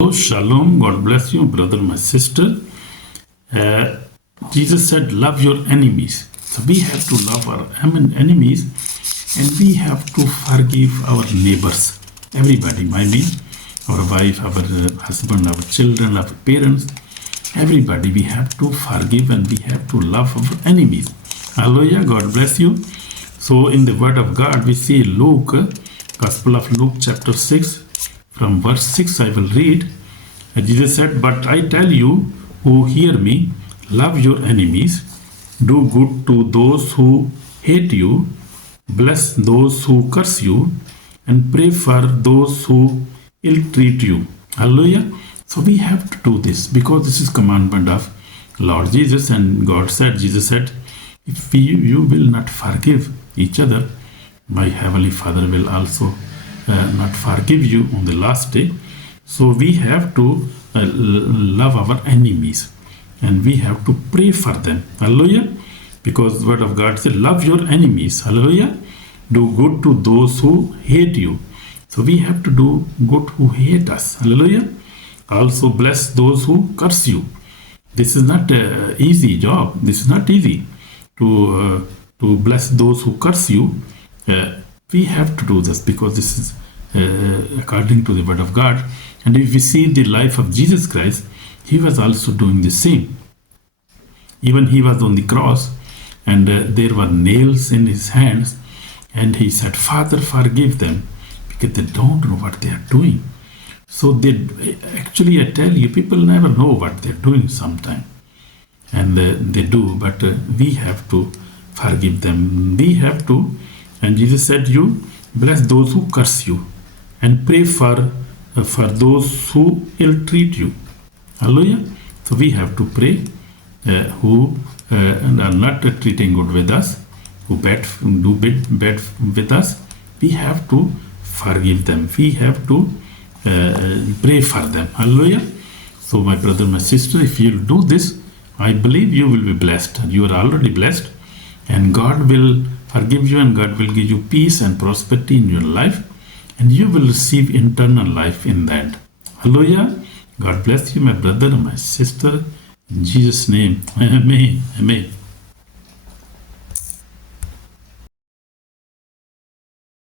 Oh, shalom. God bless you, brother, my sister. Jesus said, love your enemies. So we have to love our enemies, and we have to forgive our neighbors. Everybody, I mean, our wife, our husband, our children, our parents, everybody, we have to forgive and we have to love our enemies. Hallelujah. God bless you. So in the word of God, we see Luke, Gospel of Luke chapter 6, from verse 6 I will read. Jesus said, but I tell you who hear me, love your enemies, do good to those who hate you, bless those who curse you, and pray for those who ill-treat you. Hallelujah. So we have to do this because this is commandment of Lord Jesus, and Jesus said, if you will not forgive each other, my heavenly Father will also not forgive you on the last day. So we have to love our enemies and we have to pray for them. Hallelujah. Because the word of God said, love your enemies. Hallelujah. Do good to those who hate you. So we have to do good who hate us. Hallelujah. Also bless those who curse you. This is not an easy job. This is not easy to bless those who curse you. We have to do this because this is according to the word of God. And if we see the life of Jesus Christ, he was also doing the same. Even he was on the cross and there were nails in his hands, and he said, Father, forgive them because they don't know what they are doing. So actually, I tell you, people never know what they're doing sometimes. And they do, but we have to forgive them. We have to. And Jesus said, you bless those who curse you and pray for those who ill-treat you. Hallelujah. So we have to pray who are not treating good with us, who do bad with us. We have to forgive them. We have to pray for them. Hallelujah. So my brother, my sister, if you do this, I believe you will be blessed. You are already blessed, and God will forgive you, and God will give you peace and prosperity in your life, and you will receive eternal life in that. Hallelujah. God bless you, my brother and my sister. In Jesus' name. Amen. Amen.